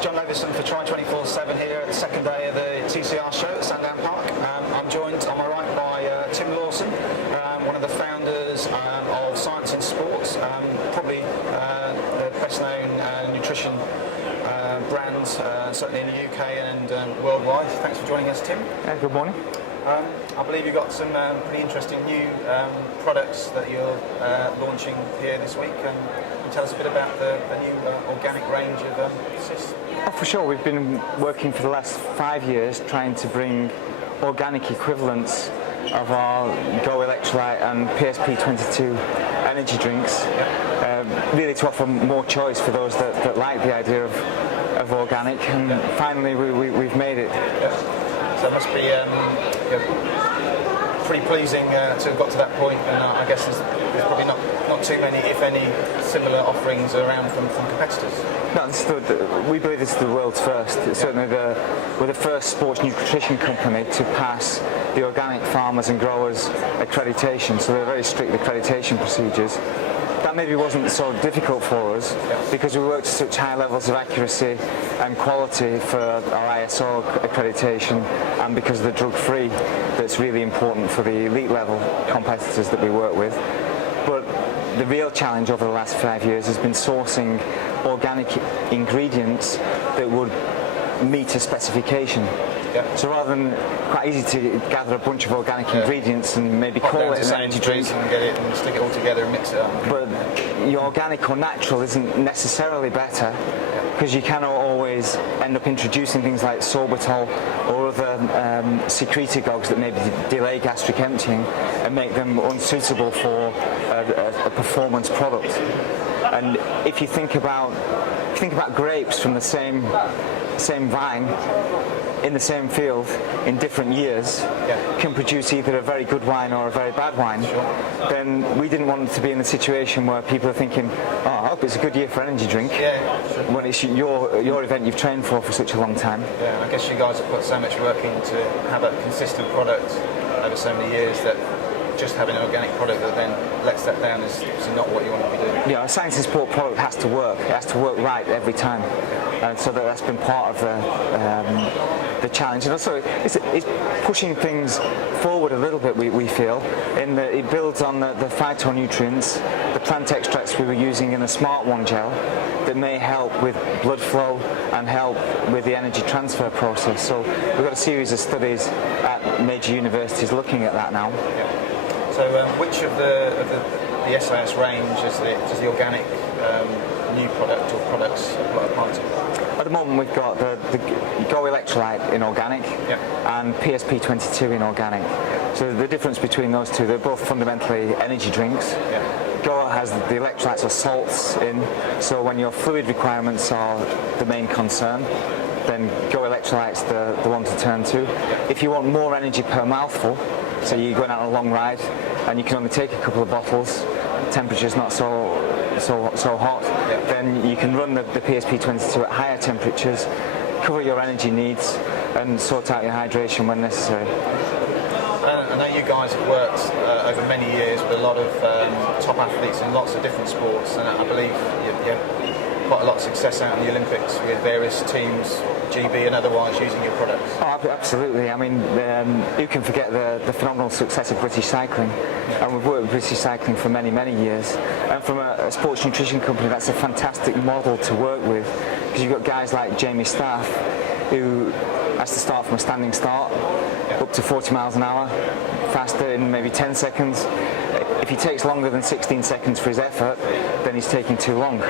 John Levison for Try 24/7 here at the second day of the TCR Show at Sandown Park. I'm joined on my right by Tim Lawson, one of the founders of Science in Sports, probably the best known nutrition brand, certainly in the UK and worldwide. Thanks for joining us, Tim. Good morning. I believe you've got some pretty interesting new products that you're launching here this week. And tell us a bit about the new organic range of cysts. Oh, for sure. We've been working for the last 5 years trying to bring organic equivalents of our Go Electrolyte and PSP22 energy drinks, really to offer more choice for those that like the idea of organic. And finally, we've made it. So it must be pretty pleasing to have got to that point, and I guess there's probably not too many, if any, similar offerings around from competitors. No, we believe this is the world's first. Certainly we're the first sports nutrition company to pass the Organic Farmers and Growers accreditation, so they're very strict accreditation procedures. That maybe wasn't so difficult for us because we worked at such high levels of accuracy and quality for our ISO accreditation, and because of the drug-free that's really important for the elite level competitors that we work with. But the real challenge over the last 5 years has been sourcing organic ingredients that would meet a specification. So rather than quite easy to gather a bunch of organic ingredients and maybe call it an energy drink and get it and stick it all together and mix it up. But your organic or natural isn't necessarily better, because you cannot always end up introducing things like sorbitol or other secretagogues that maybe delay gastric emptying and make them unsuitable for a performance product. And if you think about grapes from the same vine in the same field in different years can produce either a very good wine or a very bad wine, then we didn't want to be in the situation where people are thinking, oh, I hope it's a good year for energy drink, when it's your event you've trained for such a long time. Yeah, I guess you guys have put so much work into have a consistent product over so many years that just having an organic product that then lets that down is not what you want to be doing. Yeah, a Science in Sport product has to work. It has to work right every time, and so that's been part of the challenge. And also, it's pushing things forward a little bit. We feel in that it builds on the phytonutrients, the plant extracts we were using in the Smart One gel that may help with blood flow and help with the energy transfer process. So we've got a series of studies at major universities looking at that now. So which of the SAS range does the organic new product or products apply to? At the moment we've got the Go Electrolyte in organic and PSP22 in organic. So the difference between those two, they're both fundamentally energy drinks. Go has the electrolytes or salts in, so when your fluid requirements are the main concern, then Go Electrolyte's the one to turn to. If you want more energy per mouthful, so you're going out on a long ride and you can only take a couple of bottles, temperature's not so hot, then you can run the PSP22 at higher temperatures, cover your energy needs and sort out your hydration when necessary. I know you guys have worked over many years with a lot of top athletes in lots of different sports, and I believe you have quite a lot of success out in the Olympics with various teams, GB and otherwise, using your products. Oh, absolutely. I mean, who can forget the phenomenal success of British cycling? And we've worked with British cycling for many, many years. And from a sports nutrition company, that's a fantastic model to work with, because you've got guys like Jamie Staff, who has to start from a standing start up to 40 miles an hour, faster in maybe 10 seconds. If he takes longer than 16 seconds for his effort, then he's taking too long.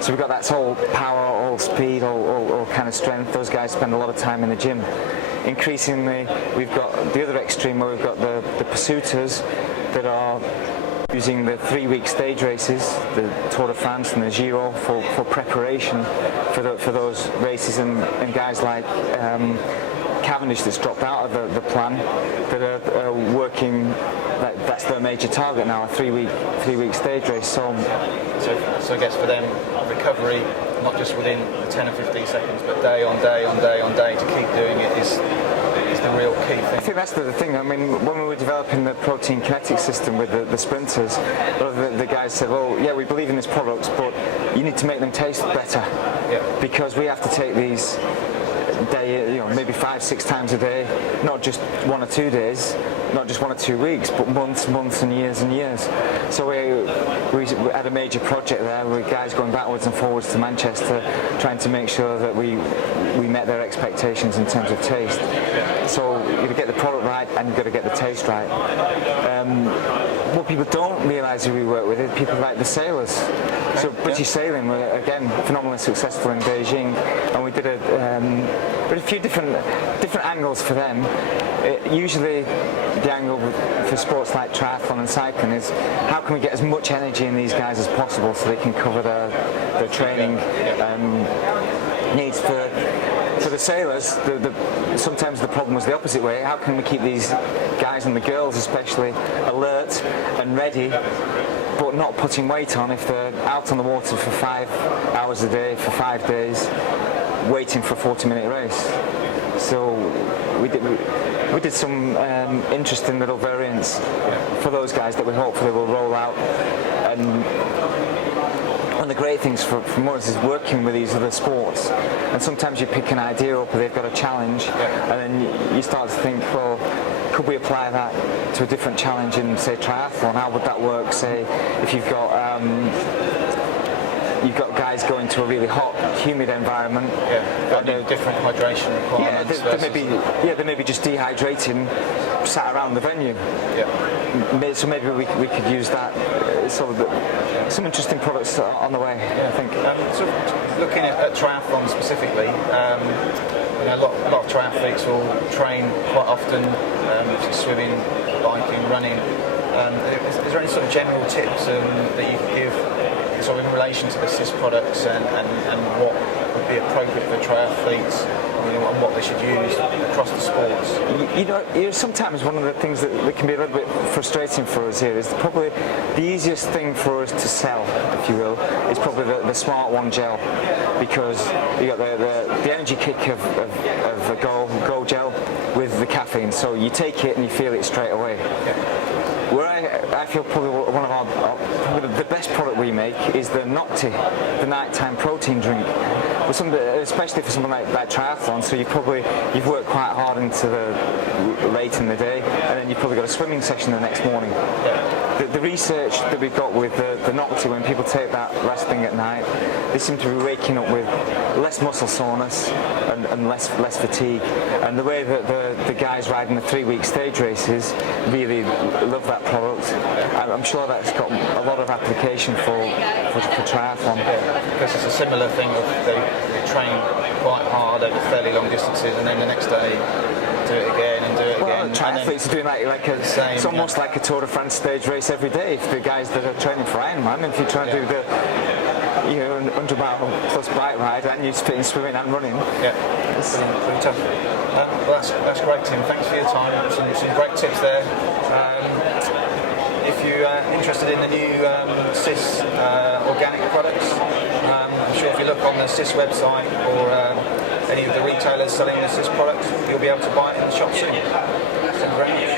So we've got that whole power, all speed, all kind of strength. Those guys spend a lot of time in the gym. Increasingly, we've got the other extreme where we've got the pursuiters that are using the 3-week stage races, the Tour de France and the Giro, for preparation for those races, and guys like Cavendish that's dropped out of the plan that are working. That's their major target now, a 3-week stage race. So I guess for them, recovery, not just within the 10 or 15 seconds, but day on day on day on day to keep doing it is the the real key I thing. think that's the thing. I mean, when we were developing the protein kinetic system with the sprinters, a lot of the guys said, well, yeah, we believe in this product, but you need to make them taste better. Yeah. Because we have to take these maybe 5-6 times a day, not just 1 or 2 days, not just 1 or 2 weeks, but months and years and years. So we had a major project there with guys going backwards and forwards to Manchester, trying to make sure that we met their expectations in terms of taste. So you've got to get the product right and you've got to get the taste right. What people don't realise who we work with is people like the sailors. So British Sailing were again phenomenally successful in Beijing, and we did a few different angles for them. Usually the angle for sports like triathlon and cycling is how can we get as much energy in these guys as possible so they can cover their training needs. For the sailors, sometimes the problem was the opposite way. How can we keep these guys and the girls especially alert and ready, but not putting weight on if they're out on the water for 5 hours a day for 5 days waiting for a 40-minute race. So we did some interesting little variants for those guys that we hopefully will roll out. And one of the great things from us is working with these other sports, and sometimes you pick an idea up or they've got a challenge, and then you start to think, well, could we apply that to a different challenge in, say, triathlon? How would that work, say, if you've got guys going to a really hot, humid environment. Different hydration requirements. They may be just dehydrating, sat around the venue. Yeah. So maybe we could use that. Some interesting products on the way. I think. So looking at triathlon specifically, a lot of triathletes will train quite often, swimming, biking, running. Is there any sort of general tips that you could give? So in relation to the CIS products and what would be appropriate for triathletes, and what they should use across the sports? Sometimes one of the things that can be a little bit frustrating for us here is probably the easiest thing for us to sell, if you will, is probably the Smart One gel, because you got the energy kick of a Go gel with the caffeine, so you take it and you feel it straight away. Where I feel probably one of the best product we make is the Nocti, the nighttime protein drink. Especially for something like triathlon, so you've worked quite hard into the late in the day, and then you've probably got a swimming session the next morning. The research that we've got with the Nocti, when people take that last thing at night, they seem to be waking up with less muscle soreness and less fatigue. And the way that the guys riding the 3-week stage races really love that product. I'm sure that's got a lot of application for triathlon. Because it's a similar thing of they train quite hard over fairly long distances, and then the next day do it again and do it again. Triathletes are doing it's almost like a Tour de France stage race every day. If the guys that are training for Ironman, if you try to do the 100-mile plus bike ride and you're swimming and running. It's pretty tough. Well, that's great, Tim. Thanks for your time. Some great tips there. If you're interested in the new CIS organic products, I'm sure if you look on the CIS website or any of the retailers selling the CIS products, you'll be able to buy it in the shop soon. Thank you very much.